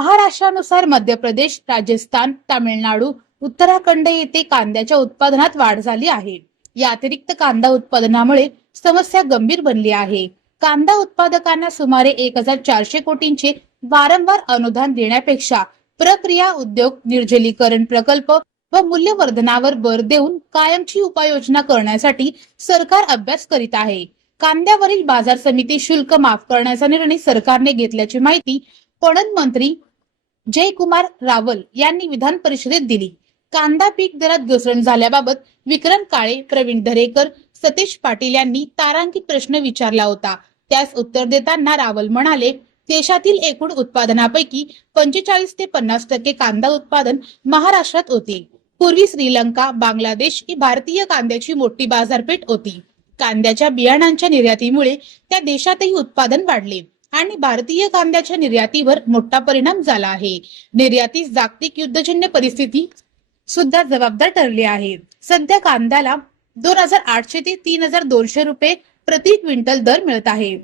महाराष्ट्रानुसार मध्य प्रदेश, राजस्थान, तामिळनाडू, उत्तराखंड येथे कांद्याच्या उत्पादनात वाढ झाली आहे. या अतिरिक्त कांदा उत्पादनामुळे समस्या गंभीर बनली आहे. कांदा उत्पादकांना सुमारे 1400 कोटींचे वारंवार अनुदान देण्यापेक्षा प्रक्रिया उद्योग, निर्जलीकरण प्रकल्प व मूल्यवर्धनावर भर देऊन कायमची उपाययोजना करण्यासाठी सरकार अभ्यास करीत आहे. कांद्यावरील बाजार समिती शुल्क माफ करण्याचा निर्णय सरकारने घेतल्याची माहिती पणन मंत्री जयकुमार रावल यांनी विधान परिषदेत दिली. कांदा पीक दरात घसरण झाल्याबाबत विक्रम काळे, प्रवीण दरेकर, सतीश पाटील यांनी तारांकित प्रश्न विचारला होता. त्यास उत्तर देताना रावल म्हणाले, देशातील एकूण उत्पादनापैकी 45 ते 50% कांदा उत्पादन महाराष्ट्रात होते. पूर्वी श्रीलंका, बांगलादेश ही भारतीय कांद्याची मोठी बाजारपेठ होती. कांद्याच्या बियाणांच्या निर्यातीमुळे त्या देशातही उत्पादन वाढले आणि भारतीय कांद्याच्या निर्यातीवर मोठा परिणाम झाला आहे. निर्यातीस जागतिक युद्धजन्य परिस्थिती सुद्धा जबाबदार ठरली आहे. सध्या कांद्याला 2800 ते 3200 रुपये प्रति क्विंटल दर मिळत आहे.